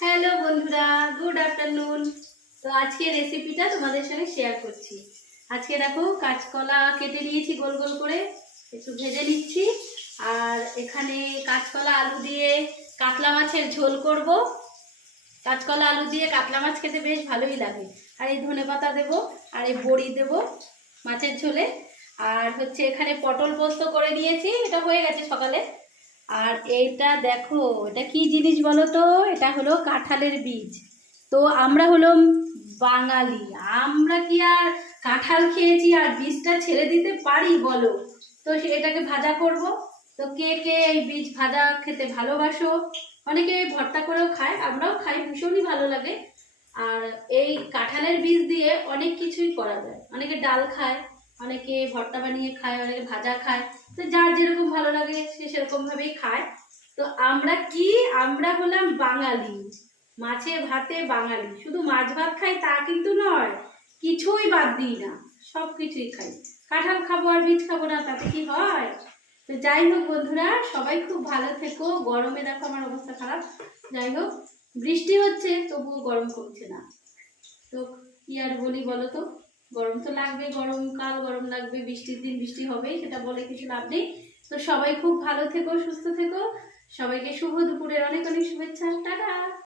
Hello বন্ধুরা, good afternoon. তো আজকে রেসিপিটা তোমাদের সঙ্গে শেয়ার করছি। আজকে দেখো কাঁচকলা কেটে নিয়েছি গোল গোল করে, একটু ভেজে নিচ্ছি। আর এখানে কাঁচকলা আলু দিয়ে কাতলা মাছের ঝোল করব। কাঁচকলা আলু দিয়ে কাতলা মাছ খেতে বেশ ভালোই লাগে। আর এই ধনেপাতা দেবো, আর এই বড়ি দেবো মাছের ঝোলে। আর হচ্ছে এখানে পটল পোস্ত করে নিয়েছি, এটা হয়ে গেছে সকালে। আর এইটা দেখো, এটা কি জিনিস বলো তো? এটা হলো কাঁঠালের বীজ। তো আমরা হলাম বাঙালি, আমরা কি আর কাঁঠাল খেয়েছি আর বীজটা ছেড়ে দিতে পারি বলো? তো এটাকে ভাজা করব। তো কে কে এই বীজ ভাজা খেতে ভালোবাসো? অনেকে ভর্তা করেও খায়, আমরাও খাই, ভীষণই ভালো লাগে। আর এই কাঁঠালের বীজ দিয়ে অনেক কিছুই করা যায়। অনেকে ডাল খায়, অনেকে ভর্তা বানিয়ে খায়, অনেকে ভাজা খায়। তো যার যেরকম ভালো লাগে সে সেরকম ভাবেই খায়। তো আমরা হলাম বাঙালি, মাছে ভাতে বাঙালি। শুধু মাছ ভাত খাই তা কিন্তু নয়, কিছুই বাদ দিই না, সব কিছুই খাই। কাঁঠাল খাবো আর বীজ খাবো না, তাতে কি হয়? তো যাই হোক বন্ধুরা, সবাই খুব ভালো থেকো। গরমে দেখো আমার অবস্থা খারাপ। যাই হোক, বৃষ্টি হচ্ছে তবুও গরম কমছে না। তো কি আর বলি বলো তো? গরম তো লাগবে, গরমকাল, গরম লাগবে, বৃষ্টির দিন বৃষ্টি হবেই, সেটা বলে কিছু লাভ নেই। তো সবাই খুব ভালো থেকো, সুস্থ থেকো। সবাইকে শুভ দুপুরের অনেক অনেক শুভেচ্ছা। টাটা।